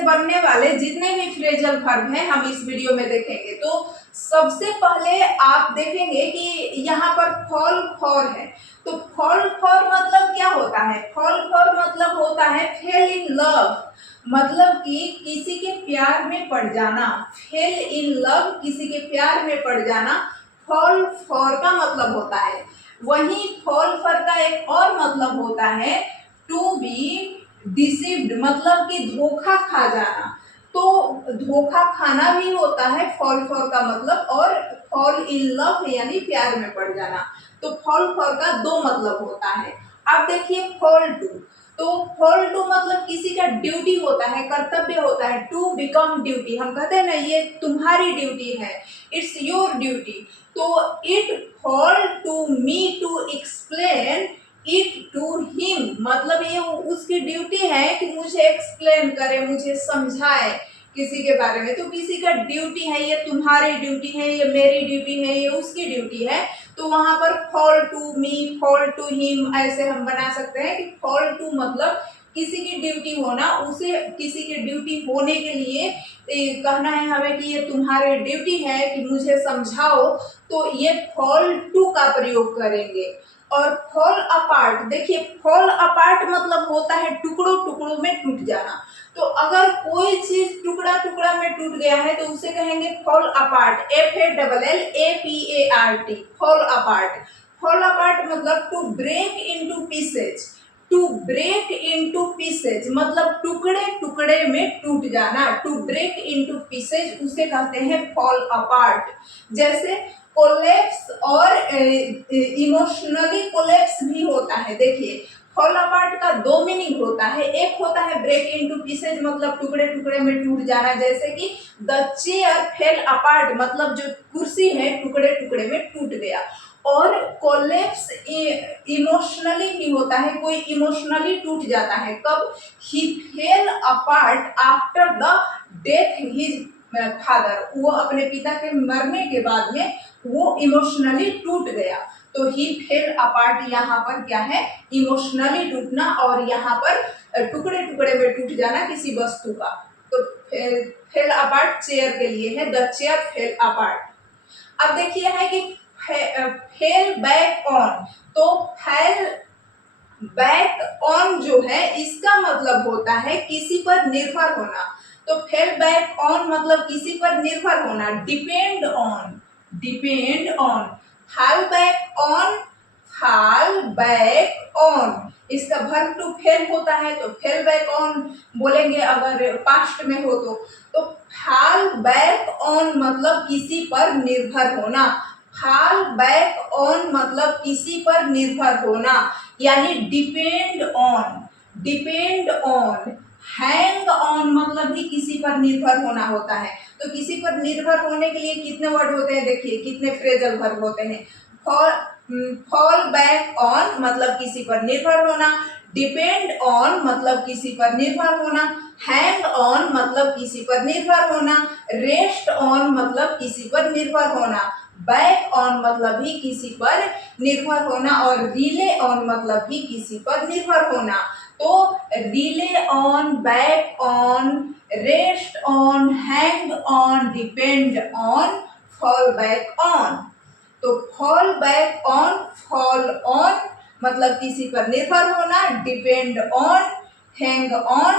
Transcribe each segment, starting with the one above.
से बनने वाले जितने भी फ्रेजल वर्ब हैं हम इस वीडियो में देखेंगे। तो सबसे पहले आप देखेंगे कि यहाँ पर फॉल फॉर है। तो फॉल फॉर मतलब क्या होता है? फॉल फॉर मतलब होता है फेल इन लव, मतलब कि किसी के प्यार में पड़ जाना। फेल इन लव, किसी के प्यार में पड़ जाना फॉल फॉर का मतलब होता है। वहीं फॉल फॉर का एक और मतलब होता है टू बी डिसीव्ड, मतलब कि धोखा खा जाना। तो धोखा खाना भी होता है फॉल फॉर का मतलब, और फॉल इन लव यानी प्यार में पड़ जाना। तो फॉल फॉर का दो मतलब होता है। अब देखिए फॉल टू। तो फॉल टू मतलब किसी का ड्यूटी होता है, कर्तव्य होता है। टू बिकम ड्यूटी, हम कहते हैं ना ये तुम्हारी ड्यूटी है, इट्स योर ड्यूटी। तो it fall to me to explain it to him, मतलब ये उसकी ड्यूटी है कि मुझे एक्सप्लेन करे, मुझे समझाए किसी के बारे में। तो किसी का ड्यूटी है, ये तुम्हारी ड्यूटी है, ये मेरी ड्यूटी है, ये उसकी ड्यूटी है। तो वहां पर fall to me, fall to him ऐसे हम बना सकते हैं कि फॉल टू मतलब किसी की ड्यूटी होना, उसे किसी की ड्यूटी होने के लिए कहना है हमें कि ये तुम्हारी ड्यूटी है कि मुझे समझाओ, तो ये फॉल टू का प्रयोग करेंगे। और फॉल अपार्ट, देखिए फॉल अपार्ट मतलब होता है टुकड़ों टुकड़ों में टूट जाना। तो अगर कोई चीज टुकड़ा टुकड़ा में टूट गया है तो उसे कहेंगे fall apart, FALLAPART, fall apart. Fall apart मतलब to break into pieces, to break into pieces मतलब टुकड़े टुकड़े में टूट जाना। टू ब्रेक इनटू पीसेज उसे कहते हैं फॉल अपार्ट। जैसे कोलैप्स और इमोशनली कोलैप्स भी होता है। देखिए फॉल अपार्ट का दो मीनिंग होता है, एक होता है ब्रेक इनटू पीसेज मतलब टुकड़े टुकड़े में टूट जाना, जैसे कि द चेयर फेल अपार्ट मतलब जो कुर्सी है टुकड़े टुकड़े में टूट गया। और कोलैप्स इमोशनली भी होता है, कोई इमोशनली टूट जाता है। कब? He fell apart after the death his father, वो अपने पिता के मरने के बाद में वो इमोशनली टूट गया। तो ही फेल अपार्ट यहाँ पर क्या है? इमोशनली टूटना, और यहाँ पर टुकड़े टुकड़े में टूट जाना किसी वस्तु का। तो फेल अपार्ट चेयर के लिए है, द चेयर फेल अपार्ट। अब देखिए है कि फेल बैक ऑन, तो फेल बैक ऑन जो है इसका मतलब होता है किसी पर निर्भर होना। तो फेल बैक ऑन मतलब किसी पर निर्भर होना, depend on, depend on. Fall back on, fall back on, इसका वर्ब टू फेल होता है तो फेल बैक ऑन बोलेंगे अगर पास्ट में हो तो फॉल बैक ऑन मतलब किसी पर निर्भर होना। फॉल बैक ऑन मतलब किसी पर निर्भर होना, यानी depend on, depend on. Hang on मतलब भी किसी पर निर्भर होना होता है। तो किसी पर निर्भर होने के लिए कितने वर्ड होते हैं? देखिए कितने फ्रेजल वर्ब होते हैं। फॉल बैक ऑन मतलब किसी पर निर्भर होना, डिपेंड ऑन मतलब किसी पर निर्भर होना, हैंग ऑन मतलब किसी पर निर्भर होना, रेस्ट ऑन मतलब किसी पर निर्भर होना, बैक ऑन मतलब भी किसी पर निर्भर होना, और रिले ऑन मतलब भी किसी पर निर्भर होना। तो rely on, back on, rest on, hang on, depend on, fall back on. तो fall back on, fall on मतलब किसी पर निर्भर होना, depend on, hang on,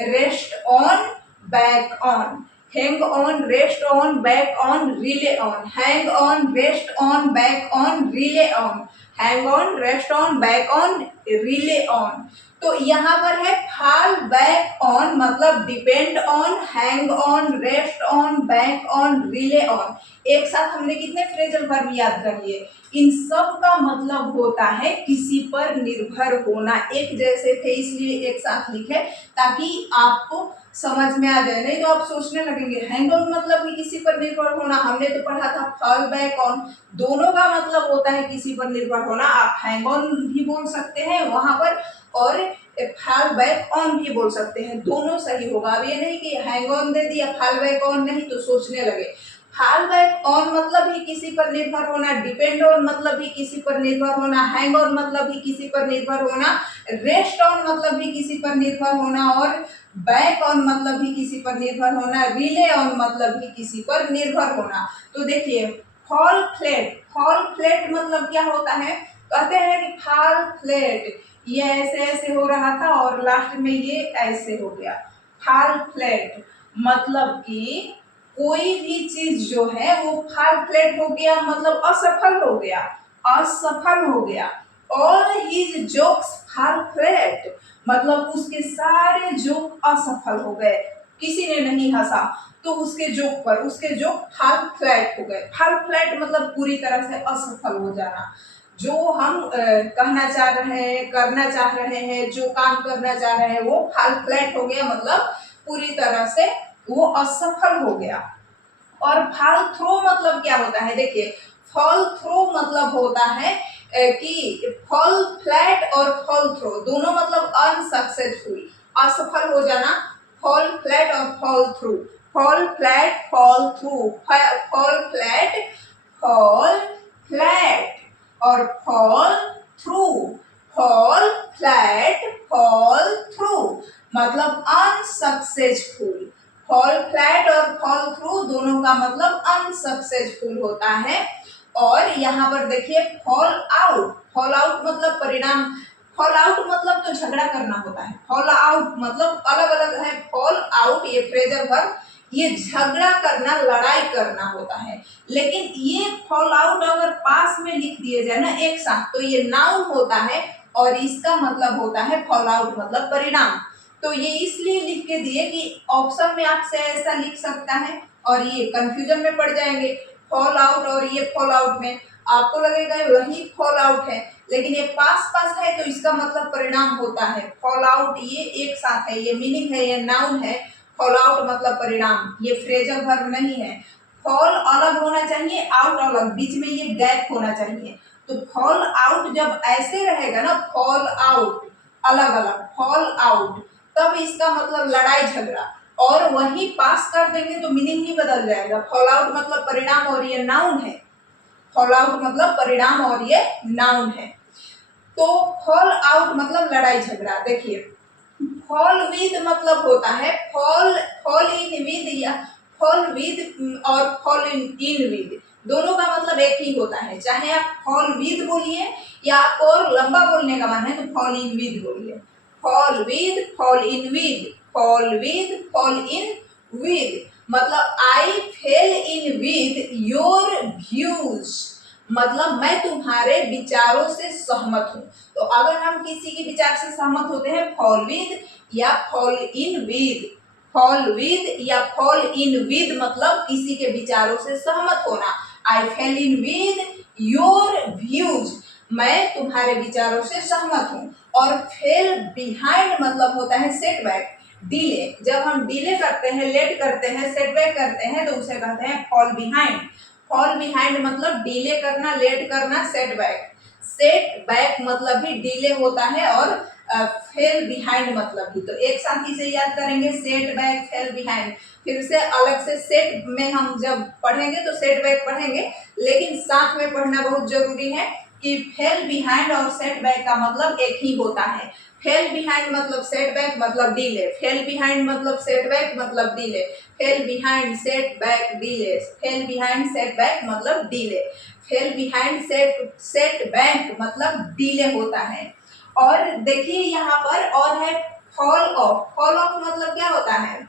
rest on, back on. Hang on, rest on, back on, rely on, hang on, rest on, back on, rely on, hang on, rest on, back on, rely on. तो यहाँ पर है fall back on मतलब depend on, hang on, rest on, back on, rely on. एक साथ हमने कितने phrasal verb याद कर लिए? इन सब का मतलब होता है किसी पर निर्भर होना। एक जैसे थे इसलिए एक साथ लिखे ताकि आपको समझ में आ जाए, नहीं तो आप सोचने लगेंगे हैंग ऑन मतलब भी किसी पर निर्भर होना, हमने तो पढ़ा था फॉल बैक ऑन, दोनों का मतलब होता है किसी पर निर्भर होना। आप हैंग ऑन भी बोल सकते हैं वहां पर और फॉल बैक ऑन भी बोल सकते हैं, दोनों सही होगा। अब ये नहीं कि हैंग ऑन दे दिया फॉल बैक ऑन नहीं, तो सोचने लगे। फॉल बैक ऑन मतलब ही किसी पर निर्भर होना, डिपेंड ऑन मतलब भी किसी पर निर्भर होना, हैंग ऑन मतलब भी किसी पर निर्भर होना, रेस्ट ऑन मतलब भी किसी पर निर्भर होना, और बैक ऑन मतलब भी किसी पर निर्भर होना, रिले ऑन मतलब भी किसी पर निर्भर होना। तो देखिए फॉल फ्लैट, फॉल फ्लैट मतलब क्या होता है, कहते हैं कि फॉल फ्लैट, ये ऐसे ऐसे हो रहा था और लास्ट में ये ऐसे हो गया। फॉल फ्लैट मतलब कि कोई भी चीज जो है वो फॉल फ्लैट हो गया, मतलब असफल हो गया, असफल हो गया। All his jokes fall flat मतलब उसके सारे जोक असफल हो गए, किसी ने नहीं हंसा, तो उसके जोक पर उसके जोक फॉल फ्लैट हो गए। फॉल फ्लैट मतलब पूरी तरह से असफल हो जाना। जो हम कहना चाह रहे हैं, करना चाह रहे हैं, जो काम करना चाह रहे हैं वो फॉल फ्लैट हो गया, मतलब पूरी तरह से वो असफल हो गया। और फॉल थ्रो मतलब क्या होता है, देखिए फॉल थ्रो मतलब होता है कि फॉल फ्लैट और फॉल थ्रो दोनों मतलब अनसक्सेसफुल, असफल हो जाना। फॉल फ्लैट और fall through, fall flat fall through, fall flat fall flat और fall through, fall flat fall through मतलब अनसक्सेसफुल। फॉल फ्लैट और फॉल थ्रू दोनों का मतलब अनसक्सेसफुल होता है। और यहाँ पर देखिए फॉल आउट, फॉल आउट मतलब परिणाम, फॉल आउट मतलब तो झगड़ा करना होता है, फॉल आउट मतलब अलग अलग है। फॉल आउट ये फ्रेजल वर्ब, ये झगड़ा करना, लड़ाई करना होता है। लेकिन ये फॉल आउट अगर पास में लिख दिए जाए ना एक साथ तो ये नाउन होता है और इसका मतलब होता है फॉल आउट मतलब परिणाम। तो ये इसलिए लिख के दिए कि ऑप्शन में आपसे ऐसा लिख सकता है और ये कंफ्यूजन में पड़ जाएंगे। फॉल आउट और ये फॉल आउट में आपको लगेगा वही फॉल आउट है, लेकिन ये पास पास है तो इसका मतलब परिणाम होता है। फॉल आउट ये एक साथ है, ये मीनिंग है, ये नाउन है। फॉल आउट मतलब परिणाम, ये फ्रेजल वर्ब नहीं है। फॉल अलग होना चाहिए, आउट अलग, बीच में ये गैप होना चाहिए। तो फॉल आउट जब ऐसे रहेगा ना, फॉल आउट अलग अलग, फॉल आउट, तब इसका मतलब लड़ाई झगड़ा। और वही पास कर देंगे तो मीनिंग ही बदल जाएगा। फॉल आउट मतलब परिणाम और ये नाउन है, फॉल आउट मतलब परिणाम और ये नाउन है। तो फॉल आउट मतलब लड़ाई झगड़ा। देखिए फॉल विद मतलब होता है फॉल, फॉल इन विद या फॉल विद और फॉल इन विद दोनों का मतलब एक ही होता है। चाहे आप फॉल विद बोलिए या आपको और लंबा बोलने का मन है तो फॉल इन विद बोलिए। Fall with, fall in with, fall with, fall in with मतलब I fell in with your views, मतलब मैं तुम्हारे विचारों से सहमत हूँ। तो अगर हम किसी के विचार से सहमत होते हैं फॉल विद या fall in with, fall with या फॉल इन विद मतलब किसी के विचारों से सहमत होना। I fell in with your views, मैं तुम्हारे विचारों से सहमत हूँ। और फेल बिहाइंड मतलब होता है सेटबैक, डिले। जब हम डिले करते हैं, लेट करते हैं, सेटबैक करते हैं तो उसे कहते हैं फॉल बिहाइंड। फॉल बिहाइंड मतलब डिले करना, लेट करना, सेटबैक। सेट बैक मतलब भी डिले होता है और फेल बिहाइंड मतलब भी। तो एक साथ ही से याद करेंगे सेट बैक, फेल बिहाइंड। फिर से अलग से सेट में हम जब पढ़ेंगे तो सेट बैक पढ़ेंगे, लेकिन साथ में पढ़ना बहुत जरूरी है कि फेल बिहाइंड और सेट बैक का मतलब एक ही होता है। फेल बिहाइंड मतलब सेटबैक मतलब डिले, फेल बिहाइंड मतलब सेटबैक मतलब delay, fail behind setback delay, fail behind setback मतलब डिले, फेल बिहाइंड सेटबैक मतलब डिले होता है। और देखिए यहाँ पर और है फॉल ऑफ। फॉल ऑफ मतलब क्या होता है,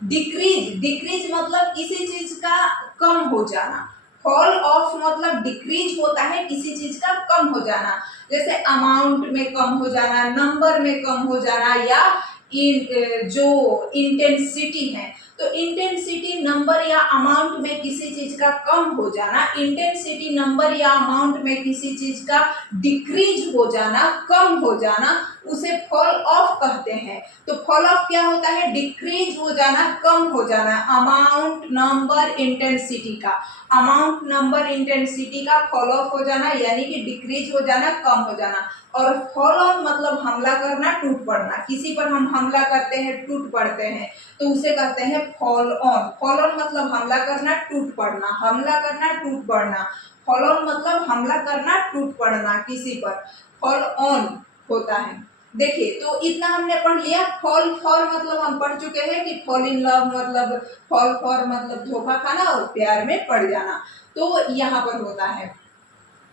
डिक्रीज, डिक्रीज मतलब किसी चीज का कम हो जाना। फॉल ऑफ मतलब डिक्रीज होता है किसी चीज का कम हो जाना, जैसे अमाउंट में कम हो जाना, नंबर में कम हो जाना, या जो इंटेंसिटी है। तो इंटेंसिटी नंबर या अमाउंट में किसी चीज का कम हो जाना, इंटेंसिटी नंबर या अमाउंट में किसी चीज का डिक्रीज हो जाना, कम हो जाना, उसे फॉल ऑफ कहते हैं। तो फॉल ऑफ क्या होता है, डिक्रीज हो जाना, कम हो जाना, अमाउंट नंबर इंटेंसिटी का, अमाउंट नंबर इंटेंसिटी का फॉल ऑफ हो जाना यानी कि डिक्रीज हो जाना, कम हो जाना। और फॉल ऑन मतलब हमला करना, टूट पड़ना। किसी पर हम हमला करते हैं, टूट पड़ते हैं तो उसे कहते हैं फॉल ऑन। फॉल ऑन मतलब हमला करना, टूट पड़ना, हमला करना, टूट पड़ना। फॉल ऑन मतलब हमला करना, टूट पड़ना किसी पर, फॉल ऑन होता है। देखिए, तो इतना हमने पढ़ लिया। फॉल फॉर मतलब हम पढ़ चुके हैं कि फॉल इन लव मतलब, फॉल फॉर मतलब धोखा खाना और प्यार में पड़ जाना, तो यहाँ पर होता है।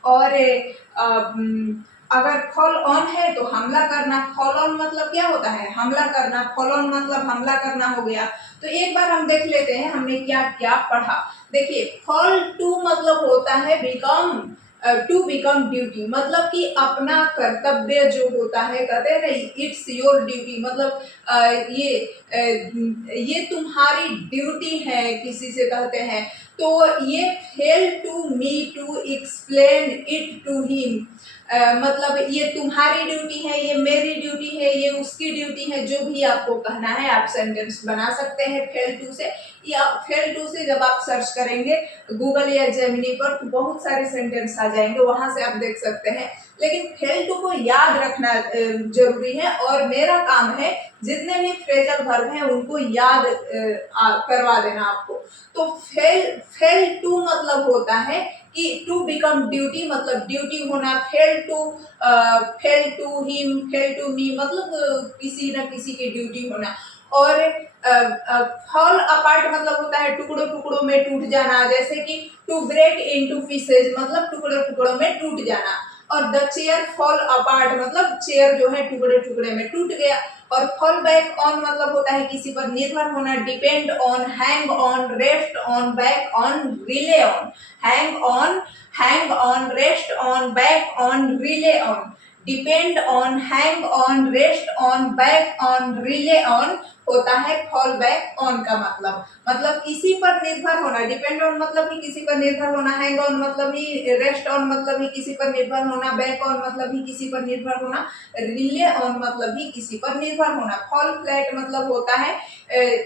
और अगर फॉल ऑन है तो हमला करना। फॉल ऑन मतलब क्या होता है? हमला करना। फॉल ऑन मतलब हमला करना हो गया। तो एक बार हम देख लेते हैं हमने क्या क्या पढ़ा। देखिए, फॉल टू मतलब होता है बिकम, टू बिकम ड्यूटी, मतलब कि अपना कर्तव्य जो होता है, कहते हैं ना इट्स योर ड्यूटी, मतलब ये तुम्हारी ड्यूटी है, किसी से कहते हैं। तो ये fell to me to explain it to him, मतलब ये तुम्हारी ड्यूटी है, ये मेरी ड्यूटी है, ये उसकी ड्यूटी है, जो भी आपको कहना है आप सेंटेंस बना सकते हैं फेल टू से। या फेल टू से जब आप सर्च करेंगे गूगल या जेमिनी पर तो बहुत सारे सेंटेंस आ जाएंगे, वहां से आप देख सकते हैं। लेकिन फेल टू को याद रखना जरूरी है, और मेरा काम है जितने भी फ्रेजल वर्ब हैं उनको याद करवा देना आपको। तो फेल टू मतलब होता है कि टू बिकम ड्यूटी, मतलब ड्यूटी होना। Fell to him, fell to me मतलब किसी न किसी की ड्यूटी होना। और फॉल अपार्ट मतलब होता है टुकड़ों टुकड़ों में टूट जाना, जैसे कि टू ब्रेक इनटू पीसेज मतलब टुकड़ों टुकड़ों में टूट जाना। और द चेयर फॉल अपार्ट मतलब चेयर जो है टुकड़े टुकड़े में टूट गया। और फॉल बैक ऑन मतलब होता है किसी पर निर्भर होना। Depend on, hang on, rest on, back on, rely on. Hang on, rest on, back on, rely on. Depend on, hang on, rest on, back on, rely on होता है fall back on का मतलब किसी पर निर्भर होना। Depend on मतलब ही किसी पर निर्भर होना, हैंग ऑन मतलब ही, रेस्ट ऑन मतलब ही किसी पर निर्भर होना, बैक ऑन मतलब ही किसी पर निर्भर होना, रिले ऑन मतलब ही किसी पर निर्भर होना। फॉल फ्लैट मतलब होता है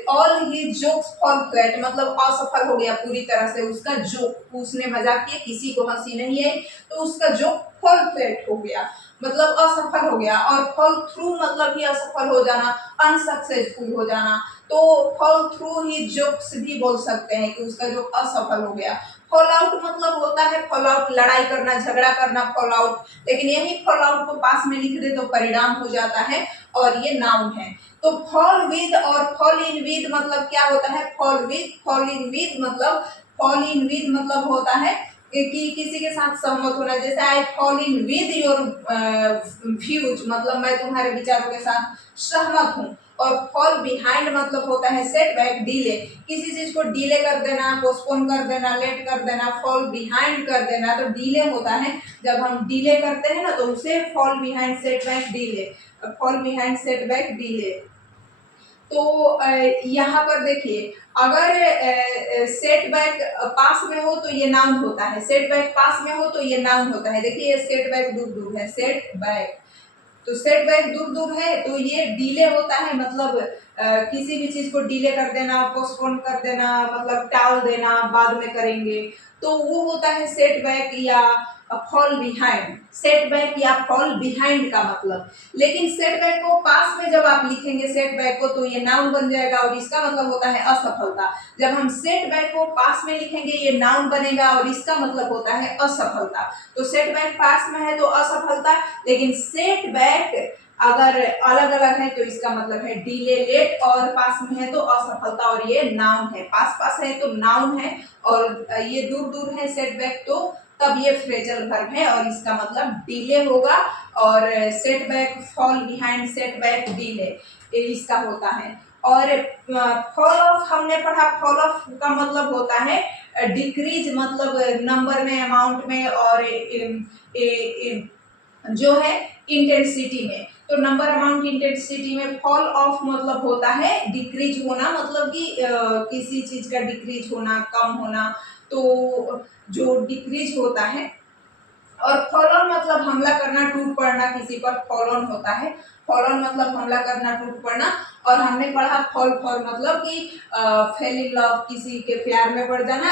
all he jokes fall flat, मतलब असफल हो गया पूरी तरह से उसका जोक, उसने मजाक किया, किसी को हंसी नहीं आई तो उसका जोक फॉल फ्लैट हो गया, मतलब असफल हो गया। और फॉल थ्रू मतलब ही असफल हो जाना, अनसक्सेसफुल हो जाना। तो फॉल थ्रू ही जोक्स भी बोल सकते हैं कि उसका जोक असफल हो गया। फॉल आउट मतलब होता है फॉल आउट, लड़ाई करना, झगड़ा करना, फॉल आउट। लेकिन यही फॉल आउट को पास में लिख दे तो परिणाम हो जाता है, और ये नाउन है। तो फॉल विद और फॉल इन विद मतलब क्या होता है? Fall with, fall in with मतलब, फॉल इन विद मतलब होता है कि किसी के साथ सहमत होना। जैसे I fall in with your views मतलब मैं तुम्हारे विचारों के साथ सहमत हूँ। और फॉल बिहाइंड मतलब होता है सेट बैक, डिले, किसी चीज को डिले कर देना, पोस्टपोन कर देना, लेट कर देना, फॉल बिहाइंड कर देना। तो डिले होता है जब हम डिले करते हैं ना तो उसे fall behind set back delay, fall behind set back delay. तो यहाँ पर देखिए, अगर सेट बैक पास में हो तो ये नाउन होता है, सेट बैक पास में हो तो ये नाउन होता है। देखिए ये सेट बैक दूर दूर है, सेट बैक, तो सेट बैक दूर दूर है तो ये डिले होता है, मतलब किसी भी चीज को डिले कर देना, पोस्टपोन कर देना, मतलब टाल देना, बाद में करेंगे, तो वो होता है सेट बैक या फॉल बिहाइंड। सेट बैक या फॉल बिहाइंड का मतलब। लेकिन सेट बैक को पास में जब आप लिखेंगे सेट बैक को तो ये नाउन बन जाएगा और इसका मतलब होता है असफलता। जब हम सेट बैक को पास में लिखेंगे ये नाउन बनेगा और इसका मतलब होता है असफलता। तो सेट बैक पास में है तो असफलता, लेकिन सेट बैक अगर अलग अलग है तो इसका मतलब है डिले, लेट, और पास में है तो असफलता, और ये नाउन है। पास पास है तो नाउन है, और ये दूर दूर है सेटबैक तो तब ये फ्रेजल वर्ब है और इसका मतलब डिले होगा। और setback, fall behind, setback, delay इसका होता है। और फॉल ऑफ हमने पढ़ा, फॉल ऑफ का मतलब होता है डिक्रीज, मतलब नंबर में, अमाउंट में, और जो है इंटेंसिटी में। तो नंबर, अमाउंट, इंटेंसिटी में फॉल ऑफ मतलब होता है डिक्रीज होना, मतलब कि किसी चीज का डिक्रीज होना, कम होना, तो जो डिक्रीज होता है। और फॉल ऑन मतलब हमला करना, टूट पड़ना, किसी पर फॉल ऑन होता है। फॉल ऑन मतलब हमला करना, टूट पड़ना। और हमने पढ़ा फॉल फॉर मतलब कि फेल इन लव, किसी के प्यार में पड़ जाना।